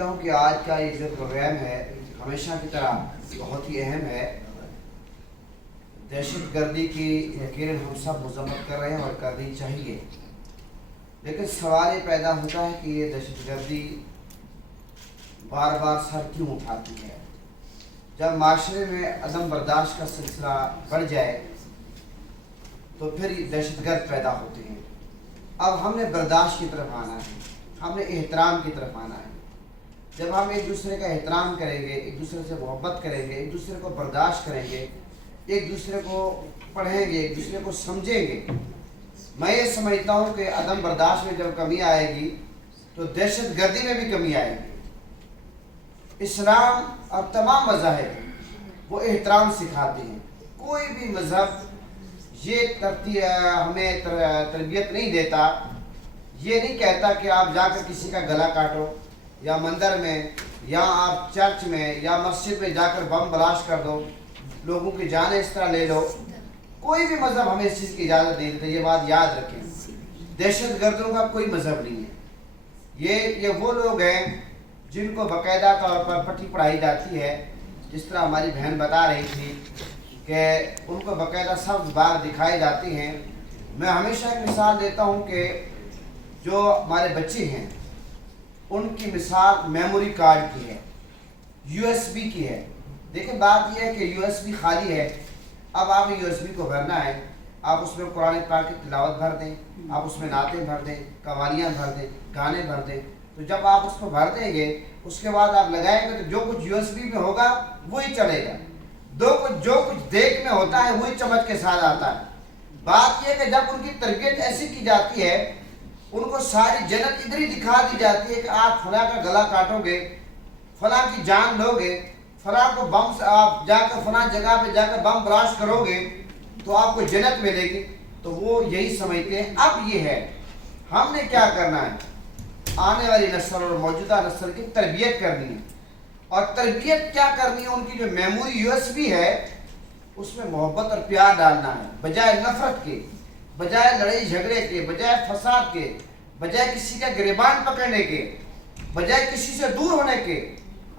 ہوں کہ آج کا یہ جو پروگرام ہے ہمیشہ کی طرح بہت ہی اہم ہے۔ دہشت گردی کی یقیناً ہم سب مذمت کر رہے ہیں اور کرنی چاہیے، لیکن سوال یہ پیدا ہوتا ہے کہ یہ دہشت گردی بار بار سر کیوں اٹھاتی ہے؟ جب معاشرے میں عدم برداشت کا سلسلہ بڑھ جائے تو پھر یہ دہشت گرد پیدا ہوتے ہیں۔ اب ہم نے برداشت کی طرف آنا ہے، ہم نے احترام کی طرف آنا ہے۔ جب ہم ایک دوسرے کا احترام کریں گے، ایک دوسرے سے محبت کریں گے، ایک دوسرے کو برداشت کریں گے، ایک دوسرے کو پڑھیں گے، ایک دوسرے کو سمجھیں گے، میں یہ سمجھتا ہوں کہ عدم برداشت میں جب کمی آئے گی تو دہشت گردی میں بھی کمی آئے گی۔ اسلام اور تمام مذاہب وہ احترام سکھاتے ہیں۔ کوئی بھی مذہب یہ ہمیں تربیت نہیں دیتا، یہ نہیں کہتا کہ آپ جا کر کسی کا گلا کاٹو، یا مندر میں، یا آپ چرچ میں یا مسجد میں جا کر بم بلاسٹ کر دو، لوگوں کی جانیں اس طرح لے لو۔ کوئی بھی مذہب ہمیں اس چیز کی اجازت نہیں دیتا، یہ بات یاد رکھیں۔ دہشت گردوں کا کوئی مذہب نہیں ہے۔ یہ وہ لوگ ہیں جن کو باقاعدہ طور پر پٹی پڑھائی جاتی ہے، جس طرح ہماری بہن بتا رہی تھی کہ ان کو باقاعدہ سب بات دکھائی جاتی ہیں۔ میں ہمیشہ ایک مثال دیتا ہوں کہ جو ہمارے بچے ہیں ان کی مثال میموری کارڈ کی ہے، یو ایس بی کی ہے۔ دیکھیں بات یہ ہے کہ یو ایس بی خالی ہے، اب آپ نے یو ایس بی کو بھرنا ہے، آپ اس میں قرآن پاک کی تلاوت بھر دیں، آپ اس میں نعتیں بھر دیں، قوالیاں بھر دیں، گانے بھر دیں۔ تو جب آپ اس کو بھر دیں گے اس کے بعد آپ لگائیں گے تو جو کچھ یو ایس بی میں ہوگا وہی چلے گا، جو کچھ دیکھ میں ہوتا ہے وہی چمچ کے ساتھ آتا ہے۔ بات یہ کہ جب ان کی تربیت ایسی کی جاتی ہے، ان کو ساری جنت ادھر ہی دکھا دی جاتی ہے کہ آپ فلاں کا گلا کاٹو گے، فلاں کی جان لو گے، فلاں کو بم سے آپ جا کر فلاں جگہ پہ جا کر بم بلاسٹ کرو گے تو آپ کو جنت ملے گی، تو وہ یہی سمجھتے ہیں۔ اب یہ ہے ہم نے کیا کرنا ہے، آنے والی نسل اور موجودہ نسل کی تربیت کرنی ہے، اور تربیت کیا کرنی ہے، ان کی جو میموری یو ایس بی ہے اس میں محبت اور پیار ڈالنا ہے، بجائے نفرت کے، بجائے لڑائی جھگڑے کے، بجائے فساد کے، بجائے کسی کا گریبان پکڑنے کے، بجائے کسی سے دور ہونے کے۔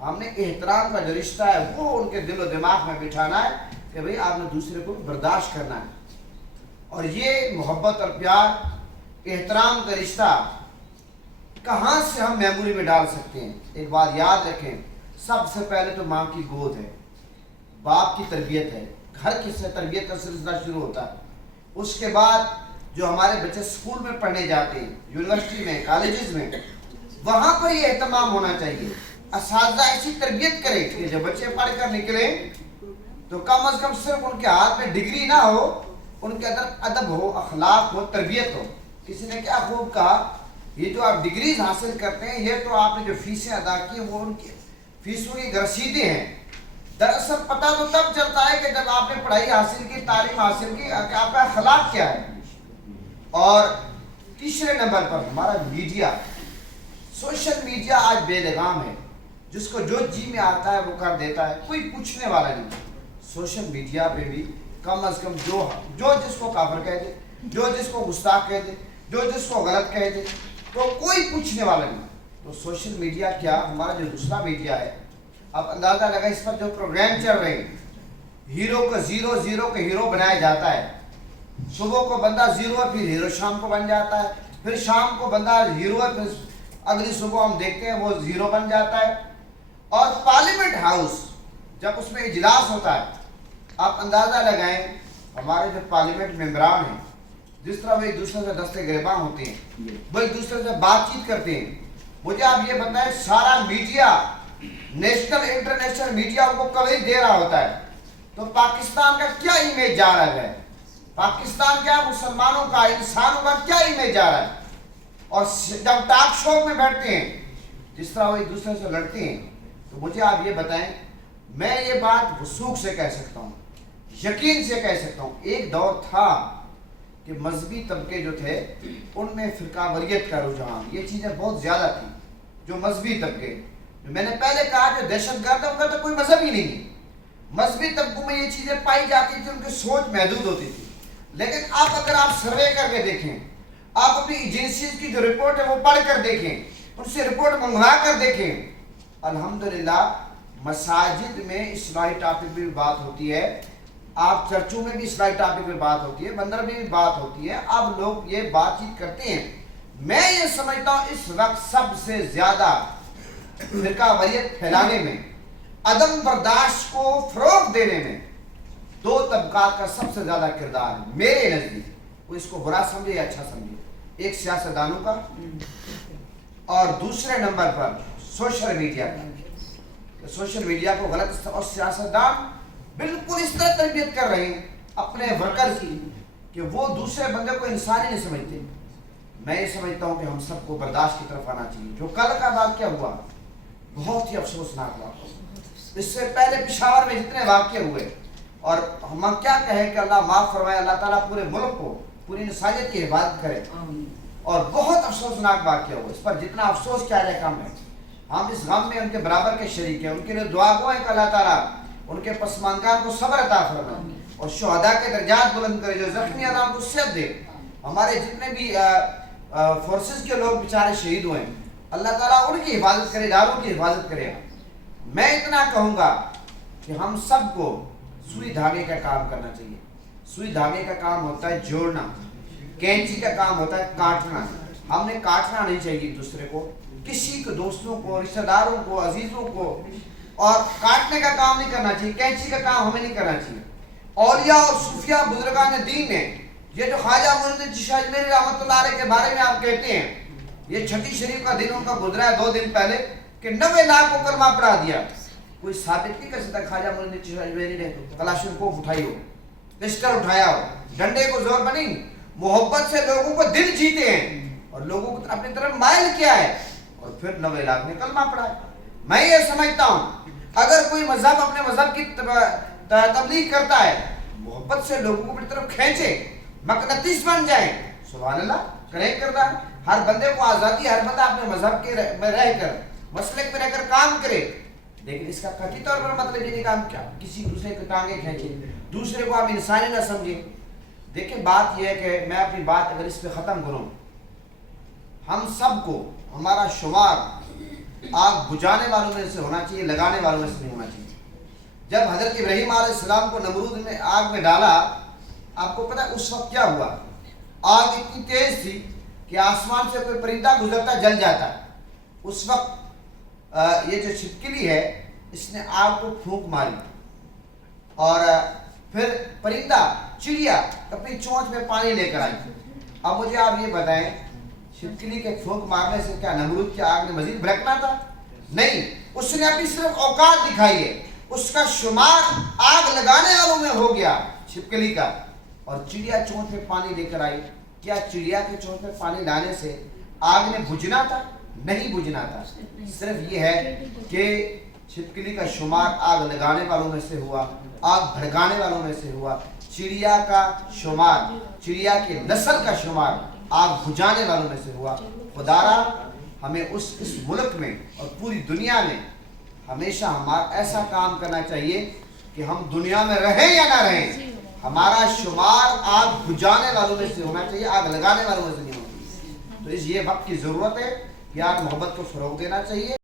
ہم نے احترام کا جو رشتہ ہے وہ ان کے دل و دماغ میں بٹھانا ہے کہ بھئی آپ نے دوسرے کو برداشت کرنا ہے، اور یہ محبت اور پیار، احترام کا رشتہ کہاں سے ہم میموری میں ڈال سکتے ہیں؟ ایک بات یاد رکھیں، سب سے پہلے تو ماں کی گود ہے، باپ کی تربیت ہے، گھر کی سے تربیت کا سلسلہ شروع ہوتا ہے۔ اس کے بعد جو ہمارے بچے اسکول میں پڑھنے جاتے ہیں، یونیورسٹی میں، کالجز میں، وہاں پر یہ اہتمام ہونا چاہیے۔ اساتذہ ایسی تربیت کریں کہ جب بچے پڑھ کر نکلیں تو کم از کم صرف ان کے ہاتھ میں ڈگری نہ ہو، ان کے اندر ادب ہو، اخلاق ہو، تربیت ہو۔ کسی نے کیا خوب کہا، یہ جو آپ ڈگریز حاصل کرتے ہیں، یہ تو آپ نے جو فیسیں ادا کی وہ ان کی فیسوں کی رسیدیں ہیں۔ دراصل پتہ تو تب چلتا ہے کہ جب آپ نے پڑھائی حاصل کی، تعلیم حاصل کی، کہ آپ کا اخلاق کیا ہے۔ اور تیسرے نمبر پر ہمارا میڈیا، سوشل میڈیا آج بے لگام ہے، جس کو جو جی میں آتا ہے وہ کر دیتا ہے، کوئی پوچھنے والا نہیں۔ سوشل میڈیا پہ بھی کم از کم جو جس کو کافر کہہ دے، جو جس کو گستاخ کہہ دے، جو جس کو غلط کہہ دے، تو کوئی پوچھنے والا نہیں۔ تو سوشل میڈیا کیا، ہمارا جو دوسرا میڈیا ہے، اب اندازہ لگا اس پر جو پروگرام چل رہے ہیں، ہیرو کو زیرو کے ہیرو بنایا جاتا ہے۔ صبح کو بندہ زیرو ہے، پھر ہیرو شام کو بن جاتا ہے، پھر شام کو بندہ ہیرو ہے، پھر اگلی صبح ہم دیکھتے ہیں وہ زیرو بن جاتا ہے۔ اور پارلیمنٹ ہاؤس جب اس میں اجلاس ہوتا ہے، آپ اندازہ لگائیں ہمارے جو پارلیمنٹ ممبران ہیں جس طرح وہ ایک دوسرے سے دستے گریباں ہوتے ہیں، وہ ایک دوسرے سے بات چیت کرتے ہیں۔ مجھے آپ یہ بتائیں، سارا میڈیا، نیشنل انٹرنیشنل میڈیا ان کو کوریج دے رہا ہوتا ہے، تو پاکستان کا کیا امیج جا رہا ہے؟ پاکستان کیا، مسلمانوں کا، انسانوں کا کیا امیج جا رہا ہے؟ اور جب ٹاک شو میں بیٹھتے ہیں جس طرح وہ ایک دوسرے سے لڑتے ہیں، تو مجھے آپ یہ بتائیں، میں یہ بات وثوق سے کہہ سکتا ہوں، یقین سے کہہ سکتا ہوں، ایک دور تھا کہ مذہبی طبقے جو تھے ان میں فرقہ واریت کا رجحان، یہ چیزیں بہت زیادہ تھیں۔ جو مذہبی طبقے، میں نے پہلے کہا جو دہشت گرد ہے ان کا تو کوئی مذہب ہی نہیں ہے، مذہبی طبقوں میں یہ چیزیں پائی جاتی تھی، ان کی سوچ محدود ہوتی تھی۔ لیکن اب اگر آپ سروے کر کے دیکھیں، آپ اپنی ایجنسیز کی جو رپورٹ ہے وہ پڑھ کر دیکھیں، ان سے رپورٹ منگوا کر دیکھیں، الحمدللہ مساجد میں اصلاحی ٹاپک پہ بھی بات ہوتی ہے، آپ چرچوں میں بھی اصلاحی ٹاپک پہ بات ہوتی ہے، بندر میں بھی بات ہوتی ہے، اب لوگ یہ بات چیت کرتے ہیں۔ میں یہ سمجھتا ہوں اس وقت سب سے زیادہ فرقہ واریت پھیلانے میں، عدم برداشت کو فروغ دینے میں دو طبقات کا سب سے زیادہ کردار ہے میرے نزدیک، وہ اس کو برا سمجھے یا اچھا سمجھے، ایک سیاستدانوں کا اور دوسرے نمبر پر سوشل میڈیا کا۔ سوشل میڈیا کو غلط اور سیاستدان بالکل اس طرح تربیت کر رہے ہیں اپنے ورکرز کی کہ وہ دوسرے بندے کو انسان ہی نہیں سمجھتے۔ میں یہ سمجھتا ہوں کہ ہم سب کو برداشت کی طرف آنا چاہیے۔ جو کل کا واقعہ ہوا بہت ہی افسوسناک واقعہ، اس سے پہلے پشاور میں جتنے واقعے ہوئے، اور ہم کیا کہیں کہ اللہ معاف فرمائے، اللہ تعالیٰ پورے ملک کو، پوری انسانیت کی حفاظت کرے، اور بہت افسوسناک واقعہ ہوا، اس پر جتنا افسوس کیا جائے کم ہے۔ ہم اس غم میں ان کے برابر کے شریک ہیں، ان کے لیے دعا گو ہیں کہ اللہ تعالیٰ ان کے پسماندگان کو صبر عطا فرمائے اور شہداء کے درجات بلند کرے، جو زخمی عوام کو صحت دے۔ ہمارے جتنے بھی فورسز کے لوگ بیچارے شہید ہوئے ہیں، اللہ تعالیٰ ان کی حفاظت کرے، اداروں کی حفاظت کرے۔ میں اتنا کہوں گا کہ ہم سب کو سوئی دھاگے کا کام کرنا چاہیے۔ سوئی دھاگے کا کام ہوتا ہے جوڑنا، کینچی کا کام ہوتا ہے کاٹنا۔ ہم نے کاٹنا نہیں چاہیے ایک دوسرے کو، کسی کو، دوستوں کو، رشتہ داروں کو، عزیزوں کو، اور کاٹنے کا کام نہیں کرنا چاہیے، کینچی کا کام ہمیں نہیں کرنا چاہیے۔ اولیاء اور صوفیاء بزرگان دین نے، یہ جو خواجہ معین الدین چشتی اجمیری رحمۃ اللہ علیہ کے بارے میں آپ کہتے ہیں، یہ چھٹی شریف کا دن ان کا گزرا ہے 2 دن پہلے کہ 90 لاکھ کو کلمہ پڑھا دیا۔ کوئی ثابت نہیں کر سکتا خواجہ معین الدین چشتی اجمیری نے کلاشنکوف اٹھائی ہو، پسٹل اٹھایا ہو، ڈنڈے کو زور بنی، محبت سے لوگوں کو دل جیتے ہیں اور لوگوں کو اپنی طرف مائل کیا ہے، اور پھر 90 لاکھ نے کلمہ پڑھا ہے۔ میں یہ سمجھتا ہوں اگر کوئی مذہب اپنے مذہب کی تبلیغ کرتا ہے، محبت سے لوگوں کو اپنی طرف کھینچے، مقناطیس بن جائیں، سبحان اللہ کرے کردار۔ ہر بندے کو آزادی، ہر بندہ اپنے مذہب کے میں رہ کر، مسلک میں رہ کر کام کرے، لیکن اس کا قطعی طور پر مطلب یہ نہیں کہ ہم کسی دوسرے کو ٹانگیں کھینچیں، دوسرے کو ہم انسانی نہ سمجھیں۔ دیکھیں بات یہ ہے کہ میں اپنی بات اگر اس پہ ختم کروں، ہم سب کو ہمارا شمار آگ بجھانے والوں میں سے ہونا چاہیے، لگانے والوں میں سے نہیں ہونا چاہیے۔ جب حضرت ابراہیم علیہ السلام کو نمرود نے آگ میں ڈالا، آپ کو پتہ اس وقت کیا ہوا؟ آگ اتنی تیز تھی کہ آسمان سے کوئی پرندہ گزرتا جل جاتا۔ اس وقت یہ جو چھپکلی ہے اس نے آگ کو پھونک ماری، اور پھر پرندہ، چڑیا اپنی چونچ میں پانی لے کر آئی۔ اب مجھے آپ یہ بتائیں، چھپکلی کے پھونک مارنے سے کیا نمرود کی آگ نے مزید بھڑکنا تھا؟ نہیں، اس نے اپنی صرف اوقات دکھائی ہے، اس کا شمار آگ لگانے والوں میں ہو گیا چھپکلی کا، اور چڑیا چونچ میں پانی لے کر آئی۔ کیا چڑیا کے چونچ میں پانی لانے سے آگ نے بجھنا تھا؟ نہیں بجھنا تھا۔ صرف یہ ہے کہ چھپکلی کا شمار آگ لگانے والوں میں سے ہوا، آگ بھڑکانے والوں میں سے ہوا۔ چڑیا کا شمار، چڑیا کی نسل کا شمار آگ بجھانے والوں میں سے ہوا۔ خدارا ہمیں اس ملک میں اور پوری دنیا میں ہمیشہ ہمارا ایسا کام کرنا چاہیے کہ ہم دنیا میں رہیں یا نہ رہیں، ہمارا شمار آگ بجھانے والوں میں سے ہونا چاہیے، آگ لگانے والوں میں سے نہیں ہونا چاہیے۔ تو اس یہ وقت کی ضرورت ہے کہ آگ محبت کو فروغ دینا چاہیے۔